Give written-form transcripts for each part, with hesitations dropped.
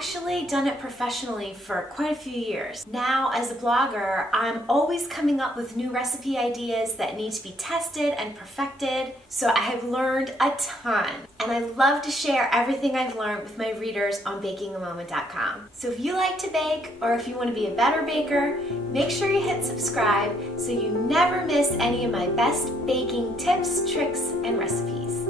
actually done it professionally for quite a few years. Now, as a blogger, I'm always coming up with new recipe ideas that need to be tested and perfected, so I have learned a ton. And I love to share everything I've learned with my readers on bakingamoment.com. So if you like to bake, or if you want to be a better baker, make sure you hit subscribe so you never miss any of my best baking tips, tricks, and recipes.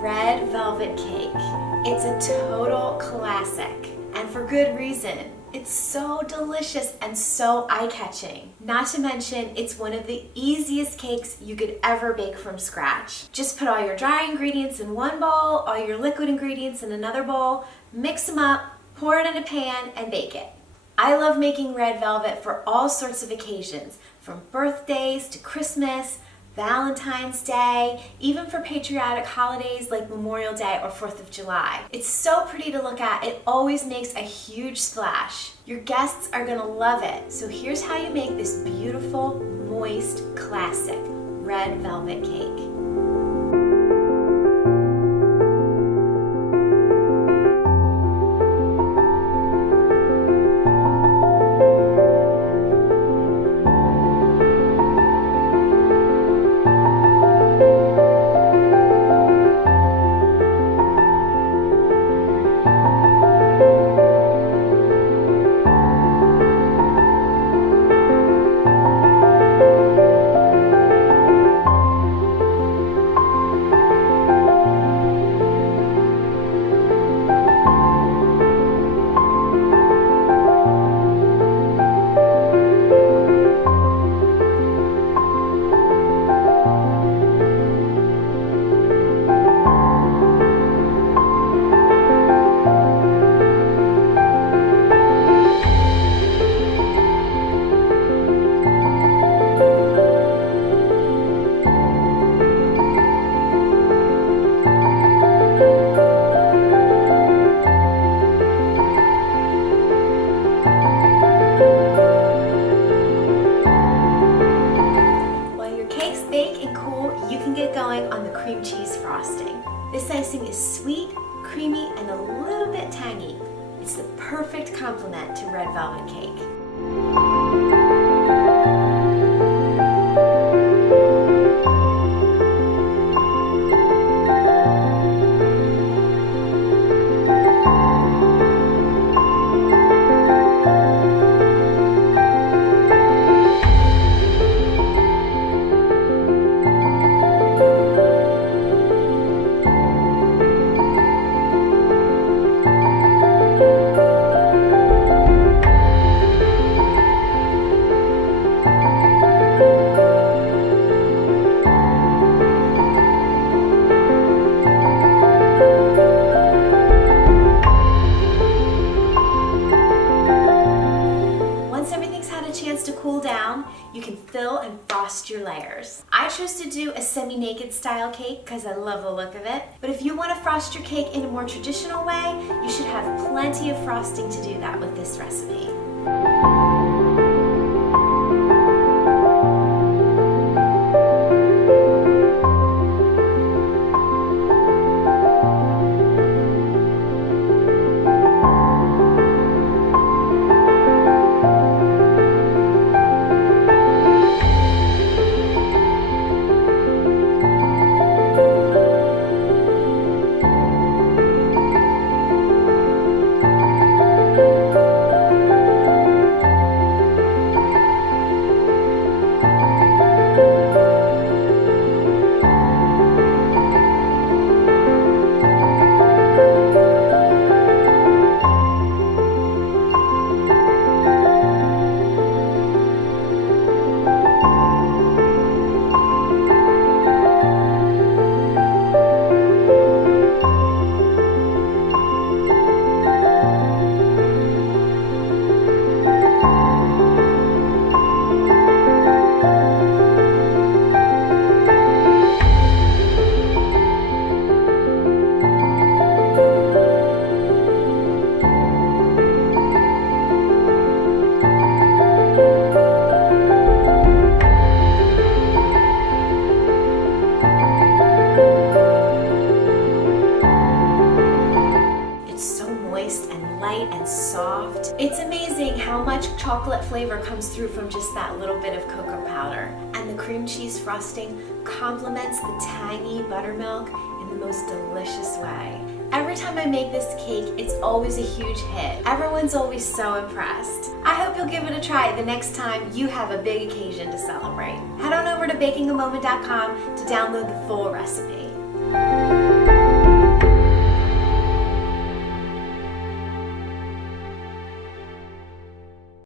Red velvet cake. It's a total classic, and for good reason. It's so delicious and so eye-catching. Not to mention, it's one of the easiest cakes you could ever bake from scratch. Just put all your dry ingredients in one bowl, all your liquid ingredients in another bowl, mix them up, pour it in a pan, and bake it. I love making red velvet for all sorts of occasions, from birthdays to Christmas, Valentine's Day, even for patriotic holidays like Memorial Day or 4th of July. It's so pretty to look at, it always makes a huge splash. Your guests are gonna love it. So here's how you make this beautiful, moist, classic red velvet cake. On the cream cheese frosting. This icing is sweet, creamy, and a little bit tangy. It's the perfect complement to red velvet cake. To cool down, you can fill and frost your layers. I chose to do a semi-naked style cake because I love the look of it, but if you want to frost your cake in a more traditional way, you should have plenty of frosting to do that with this recipe. chocolate flavor comes through from just that little bit of cocoa powder. And the cream cheese frosting complements the tangy buttermilk in the most delicious way. Every time I make this cake, it's always a huge hit. Everyone's always so impressed. I hope you'll give it a try the next time you have a big occasion to celebrate. Head on over to bakingamoment.com to download the full recipe.